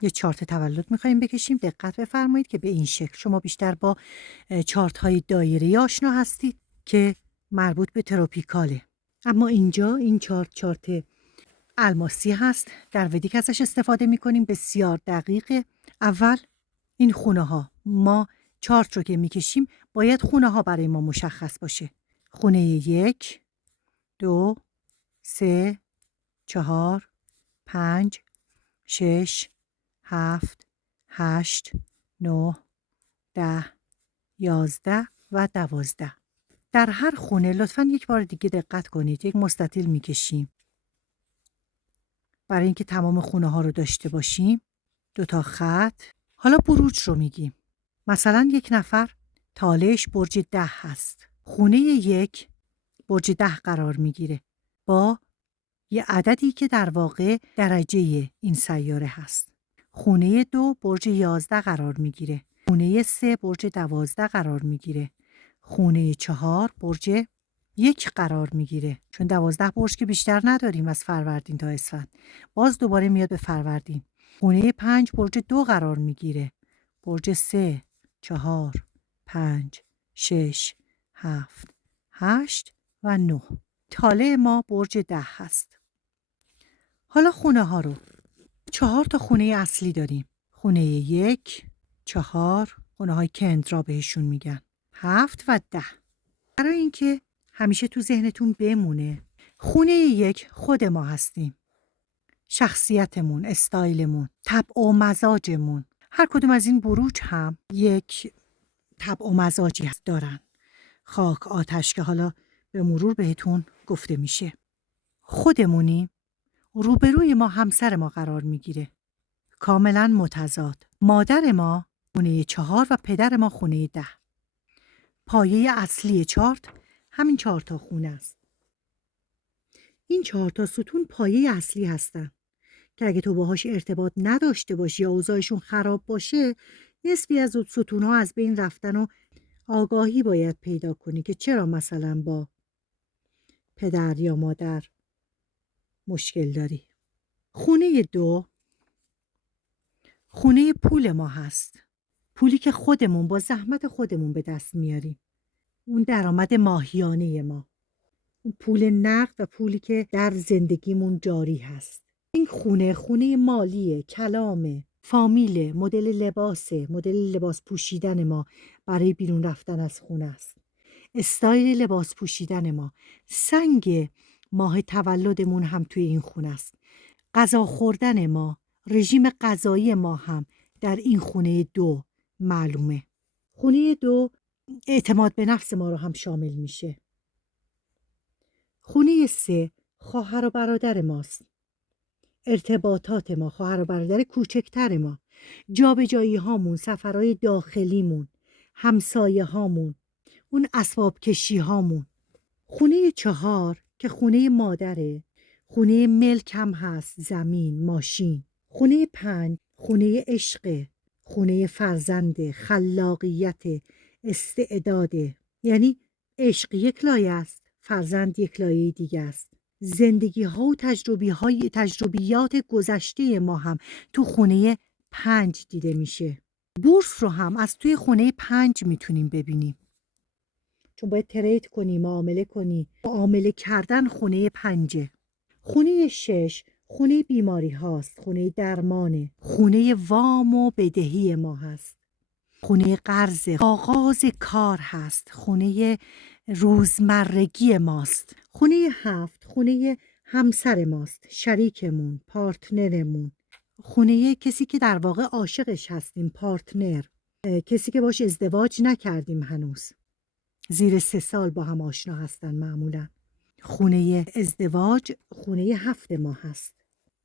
یه چارت تولد میخوایم بکشیم. دقت بفرمایید که به این شکل شما بیشتر با چارت های دایره‌ای آشنا هستید که مربوط به تروپیکاله، اما اینجا این چارت الماسی هست. در ودیک ازش استفاده میکنیم، بسیار دقیقه. اول این خونه ها، ما چارت رو که میکشیم باید خونه ها برای ما مشخص باشه. خونه 1 2 3 4 5 6 7 8 9 10 11 و 12. در هر خونه لطفاً یک بار دیگه دقت کنید، یک مستطیل میکشیم برای اینکه تمام خونه ها رو داشته باشیم. 2 تا خط. حالا بروج رو میگیم. مثلا یک نفر طالعش برج 10 هست. خونه 1 برج 10 قرار میگیره با یه عددی که در واقع درجه این سیاره هست. خونه 2 برج 11 قرار میگیره. خونه 3 برج 12 قرار میگیره. خونه 4 برج 1 قرار میگیره، چون 12 برج که بیشتر نداریم از فروردین تا اسفند. باز دوباره میاد به فروردین. خونه 5 برج 2 قرار میگیره. برج 3 4 5 6 7 8 و 9. طالع ما برج 10 هست. حالا خونه ها رو 4 تا خونه اصلی داریم. خونه 1 4 خونه های کندرا بهشون میگن. 7 و 10. برای اینکه همیشه تو ذهنتون بمونه، خونه 1 خود ما هستیم. شخصیتمون، استایلمون، طبع و مزاجمون. هر کدوم از این بروج هم یک طبع و مزاجی دارن. خاک، آتش که حالا به مرور بهتون گفته میشه. خودمونیم. روبروی ما همسر ما قرار میگیره. کاملا متضاد. مادر ما خونه 4 و پدر ما خونه 10. پایه اصلی چارت همین 4 تا خونه است. این 4 تا ستون پایه اصلی هستن که اگه تو باهاش ارتباط نداشته باشی یا اوضاعشون خراب باشه، نسبی از ستون‌ها از بین رفتن و آگاهی باید پیدا کنی که چرا مثلا با پدر یا مادر مشکل داری. خونه 2 خونه پول ما هست. پولی که خودمون با زحمت خودمون به دست میاریم. اون درآمد ماهیانه ما. اون پول نقد و پولی که در زندگیمون جاری هست. این خونه مالیه، کلامه، فامیله، مدل لباسه، مدل لباس پوشیدن ما برای بیرون رفتن از خونه است. استایل لباس پوشیدن ما. سنگ ماه تولدمون هم توی این خونه است. غذا خوردن ما، رژیم غذایی ما هم در این خونه 2 معلومه. خونه 2 اعتماد به نفس ما رو هم شامل میشه. خونه 3 خواهر و برادر ماست. ارتباطات ما، خواهر و برادر کوچکتر ما، جابجایی هامون، سفرهای داخلیمون، همسایه هامون، اون اسباب کشی هامون. خونه 4 که خونه مادره، خونه ملک هم هست، زمین، ماشین. خونه 5 خونه عشق، خونه فرزند، خلاقیت، استعداده. یعنی عشق یک لایه است، فرزند یک لایه دیگه است. زندگی ها و تجربیات گذشته ما هم تو خونه 5 دیده میشه. بورس رو هم از توی خونه 5 میتونیم ببینیم، چون باید ترید کنی، معامله کنی. معامله کردن خونه 5. خونه 6 خونه بیماری هاست، خونه درمانه، خونه وام و بدهی ما هست، خونه قرض، آغاز کار هست، خونه روزمرگی ماست. خونه 7 خونه همسر ماست، شریکمون، پارتنرمون. خونه کسی که در واقع عاشقش هستیم، پارتنر، کسی که باش ازدواج نکردیم هنوز، زیر 3 سال با هم آشنا هستن معمولا. خونه ازدواج خونه 7 ما هست.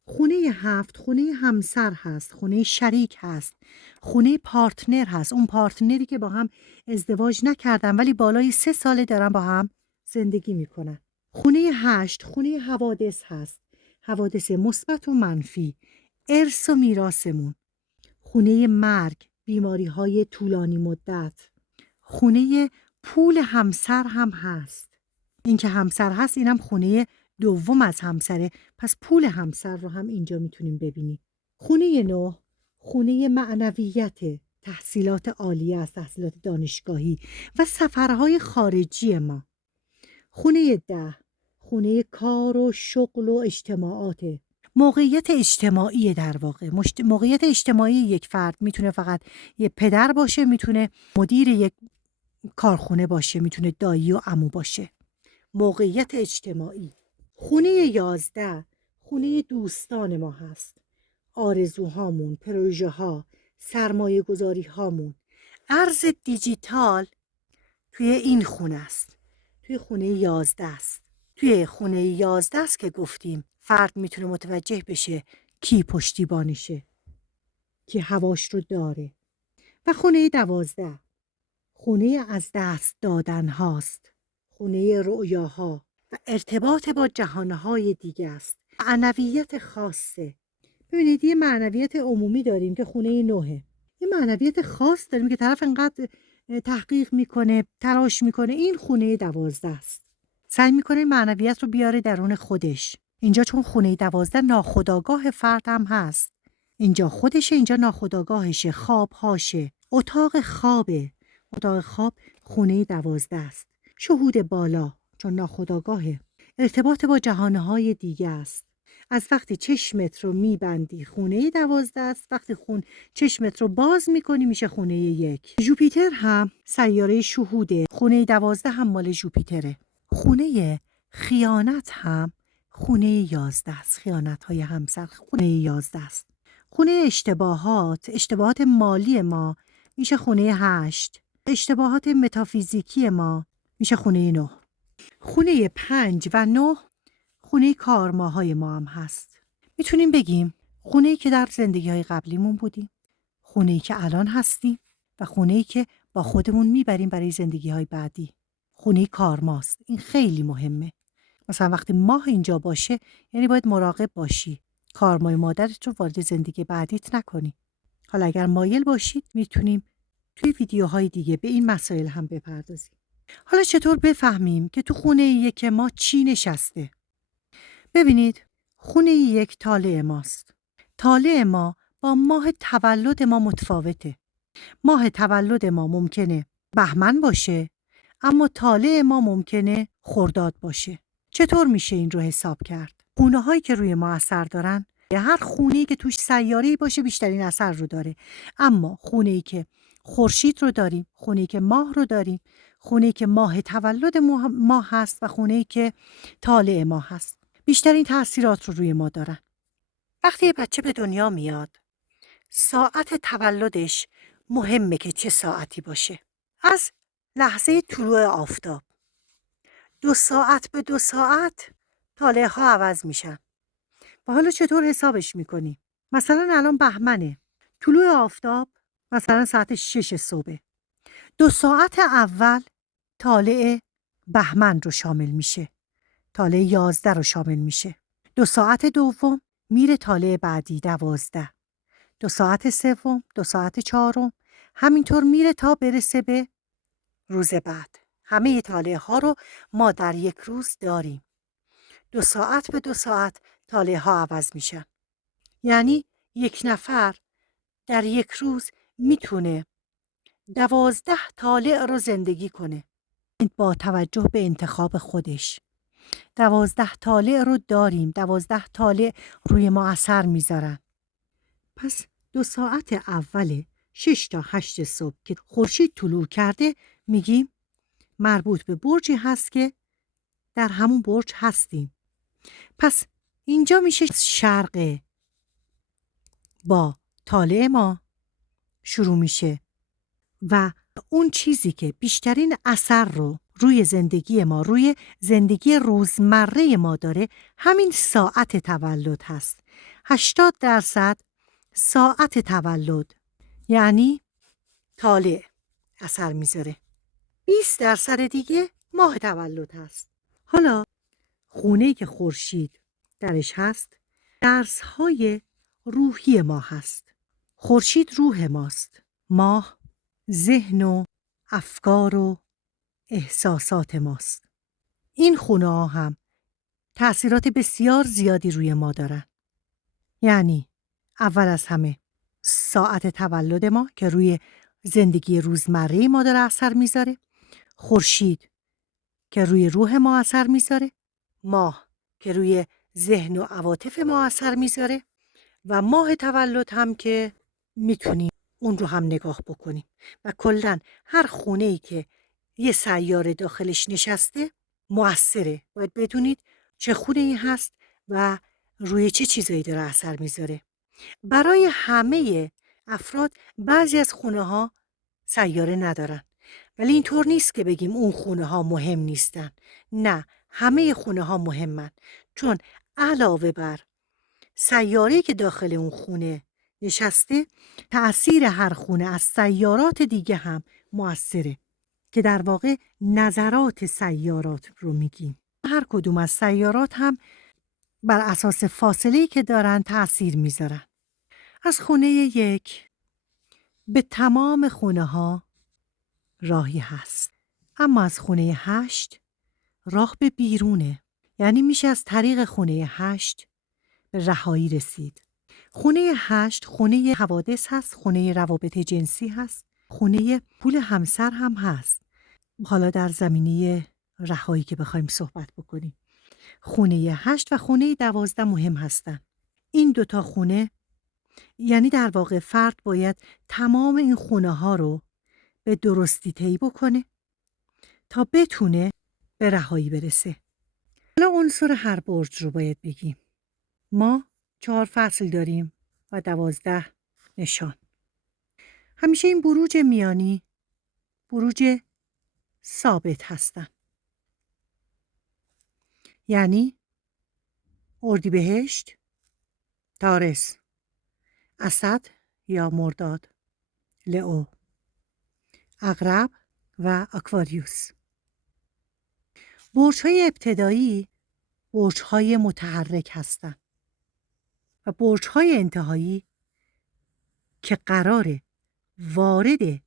خونه 7 خونه همسر هست، خونه شریک هست، خونه پارتنر هست، اون پارتنری که با هم ازدواج نکردن ولی بالای 3 ساله دارن با هم زندگی میکنن. خونه 8 خونه حوادث هست، حوادث مثبت و منفی، ارث و میراثمون. خونه مرگ، بیماری های طولانی مدت. خونه پول همسر هم هست. این که همسر هست اینم خونه 2 از همسره، پس پول همسر رو هم اینجا میتونیم ببینیم. خونه 9 خونه معنویت، تحصیلات عالیه است، تحصیلات دانشگاهی و سفرهای خارجی ما. خونه 10 خونه کار و شغل و اجتماعاته، موقعیت اجتماعی در واقع. موقعیت اجتماعی یک فرد میتونه فقط یه پدر باشه، میتونه مدیر یک کارخونه باشه، میتونه دایی و عمو باشه. موقعیت اجتماعی. خونه 11 خونه دوستان ما هست، آرزوهامون، پروژه ها، سرمایه گذاری هامون. ارز دیجیتال توی این خونه است، توی خونه 11 است. توی خونه 11 است که گفتیم فرد میتونه متوجه بشه کی پشتیبانشه، کی هواش رو داره. و خونه 12 خونه از دست دادن هاست، خونه رؤیاها و ارتباط با جهانهای دیگه است. معنویت خاصه. ببینید یه معنویت عمومی داریم که خونه 9. یه معنویت خاص داریم که طرف انقدر تحقیق میکنه، تلاش میکنه. این خونه 12 است. سعی میکنه معنویت رو بیاره درون خودش. اینجا چون خونه 12 ناخودآگاه فرد هم هست. اینجا خودشه، اینجا ناخودآگاهشه، خوابهاشه، اتاق خوابه. اتاق خواب خونه 12 است. شهود بالا چون ناخودآگاهه. ارتباط با جهانهای دیگه است. از وقتی چشمت رو میبندی خونه 12 است، وقتی چشمت رو باز میکنی میشه خونه 1. جوپیتر هم سیاره شهوده، خونه 12 هم مال جوپیتره. خونه خیانت هم خونه 11 است. خیانت های همسر خونه 11 است. خونه اشتباهات مالی ما میشه خونه 8. اشتباهات متافیزیکی ما میشه خونه 9. خونه 5 و 9 خونه کارماهای ما هم هست. میتونیم بگیم خونه‌ای که در زندگی‌های قبلیمون بودیم، خونه‌ای که الان هستیم و خونه‌ای که با خودمون میبریم برای زندگی‌های بعدی. خونه کارماست. این خیلی مهمه. مثلا وقتی ماه اینجا باشه یعنی باید مراقب باشی کارمای مادرت رو وارد زندگی بعدیت نکنی. حالا اگر مایل باشید میتونیم توی ویدیوهای دیگه به این مسائل هم بپردازیم. حالا چطور بفهمیم که تو خونه 1 ما چی نشسته؟ ببینید خونه 1 طالع ماست. طالع ما با ماه تولد ما متفاوته. ماه تولد ما ممکنه بهمن باشه اما طالع ما ممکنه خرداد باشه. چطور میشه این رو حساب کرد؟ خونه هایی که روی ما اثر دارن، هر خونه‌ای که توش سیاره‌ای باشه بیشترین اثر رو داره. اما خونه‌ای که خورشید رو داریم، خونه‌ای که ماه رو داریم، خونه‌ای که ماه تولد ماه هست و خونه‌ای که طالع ماه هست، بیشترین تاثیرات رو روی ما دارن. وقتی یه بچه به دنیا میاد، ساعت تولدش مهمه که چه ساعتی باشه. از لحظه طلوع آفتاب 2 ساعت به 2 ساعت طالع ها عوض میشن. و حالا چطور حسابش میکنی؟ مثلا الان بهمنه، طلوع آفتاب مثلا ساعت 6 صبح. 2 ساعت اول طالع بهمن رو شامل میشه، طالع 11 رو شامل میشه. 2 ساعت دوم میره طالع بعدی 12. 2 ساعت سوم، 2 ساعت چهارم، همینطور میره تا برسه به روز بعد. همه طالع ها رو ما در یک روز داریم. 2 ساعت به 2 ساعت طالع ها عوض میشن. یعنی یک نفر در یک روز میتونه 12 طالع رو زندگی کنه با توجه به انتخاب خودش. 12 طالع رو داریم. 12 طالع روی ما اثر میذارن. پس 2 ساعت اول 6 تا 8 صبح که خورشید طلوع کرده میگیم مربوط به برجی هست که در همون برج هستیم. پس اینجا میشه شرق با طالع ما شروع میشه و اون چیزی که بیشترین اثر رو روی زندگی ما، روی زندگی روزمره ما داره، همین ساعت تولد هست. 80% ساعت تولد یعنی طالع اثر میذاره. 20% دیگه ماه تولد هست. حالا خونه‌ای که خورشید درش هست درس‌های روحی ما هست. خورشید روح ماست، ماه ذهن و افکار و احساسات ماست. این خونه ها هم تأثیرات بسیار زیادی روی ما دارن. یعنی اول از همه ساعت تولد ما که روی زندگی روزمره ما داره اثر میذاره، خورشید که روی روح ما اثر میذاره، ماه که روی ذهن و عواطف ما اثر میذاره و ماه تولد هم که میتونیم اون رو هم نگاه بکنیم و کلاً هر خونه‌ای که یه سیاره داخلش نشسته مؤثره. باید بدونید چه خونه‌ای هست و روی چه چیزایی داره اثر میذاره. برای همه افراد بعضی از خونه‌ها سیاره ندارن، ولی اینطور نیست که بگیم اون خونه‌ها مهم نیستن. نه، همه خونه‌ها مهمن، چون علاوه بر سیاره‌ای که داخل اون خونه نشسته، تأثیر هر خونه از سیارات دیگه هم مؤثره که در واقع نظرات سیارات رو میگیم. هر کدوم از سیارات هم بر اساس فاصله‌ای که دارن تأثیر میذارن. از خونه 1 به تمام خونه ها راهی هست، اما از خونه 8 راه به بیرونه، یعنی میشه از طریق خونه 8 به رهایی رسید. خونه 8 خونه حوادث هست، خونه روابط جنسی هست، خونه پول همسر هم هست. حالا در زمینه رهایی که بخوایم صحبت بکنیم، خونه 8 و خونه 12 مهم هستن. این دوتا خونه یعنی در واقع فرد باید تمام این خونه ها رو به درستی طی بکنه تا بتونه به رهایی برسه. حالا عنصر هر برج رو باید بگیم. ما 4 فصل داریم و 12 نشان. همیشه این بروج میانی بروج ثابت هستن، یعنی اردیبهشت، تارس، اسد یا مرداد، لئو، عقرب و آکواریوس. برج‌های ابتدایی برج‌های متحرک هستند و برج‌های انتهایی که قراره وارد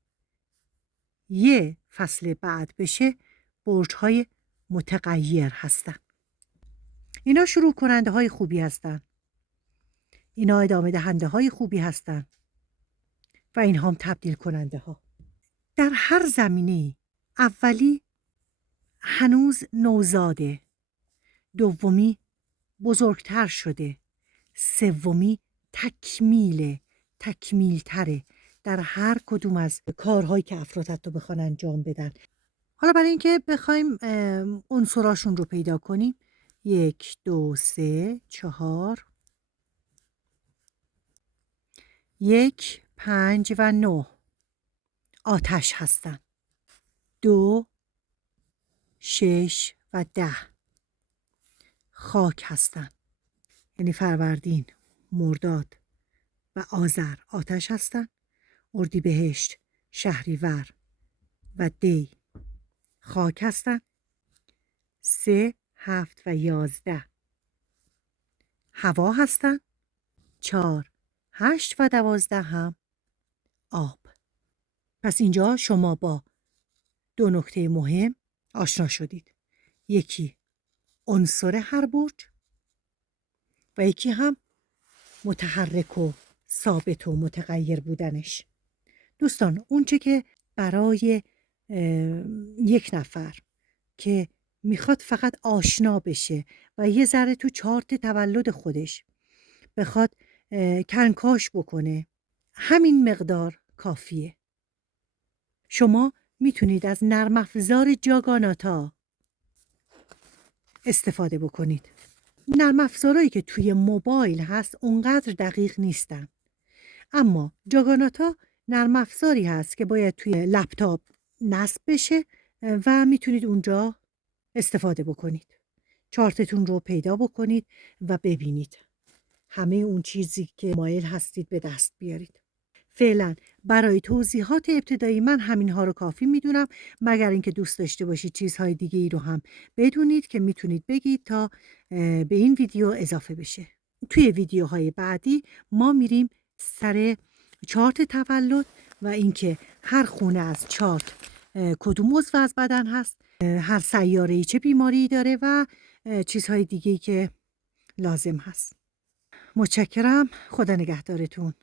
یه فصل بعد بشه برج‌های متغیر هستند. اینا شروع کننده های خوبی هستند، اینا ادامه دهنده های خوبی هستند و این هم تبدیل کننده ها. در هر زمینه اولی هنوز نوزاده، دومی بزرگتر شده، سومی تکمیل تره در هر کدوم از کارهایی که افراد حتی بخوان انجام بدن. حالا برای اینکه بخوایم عنصراشون رو پیدا کنیم، 1 2 3 4 1 5 و 9 آتش هستن، 2 6 و 10 خاک هستن، یعنی فروردین، مرداد و آذر آتش هستن، اردیبهشت، شهریور و دی خاک هستن، 3 7 و 11 هوا هستن، 4 8 و 12 هم آب. پس اینجا شما با 2 نکته مهم آشنا شدید، یکی عنصر هر برج و یکی هم متحرک و ثابت و متغیر بودنش. دوستان، اونچه که برای یک نفر که میخواد فقط آشنا بشه و یه ذره تو چارت تولد خودش بخواد کنکاش بکنه، همین مقدار کافیه. شما میتونید از نرم افزار جاگاناتا استفاده بکنید. نرم افزارهایی که توی موبایل هست اونقدر دقیق نیستن، اما جاگاناتا نرم افزاری هست که باید توی لپتاپ نصب بشه و میتونید اونجا استفاده بکنید، چارتتون رو پیدا بکنید و ببینید همه اون چیزی که مایل هستید به دست بیارید. فعلا برای توضیحات ابتدایی من همین ها رو کافی میدونم، مگر اینکه دوست داشته باشید چیزهای دیگه ای رو هم بدونید که میتونید بگید تا به این ویدیو اضافه بشه. توی ویدیوهای بعدی ما میریم سر چارت تولد و اینکه هر خونه از چارت کدوم عضو از بدن هست، هر سیاره‌ای چه بیماری داره و چیزهای دیگه‌ای که لازم هست. متشکرم. خدا نگهدارتون.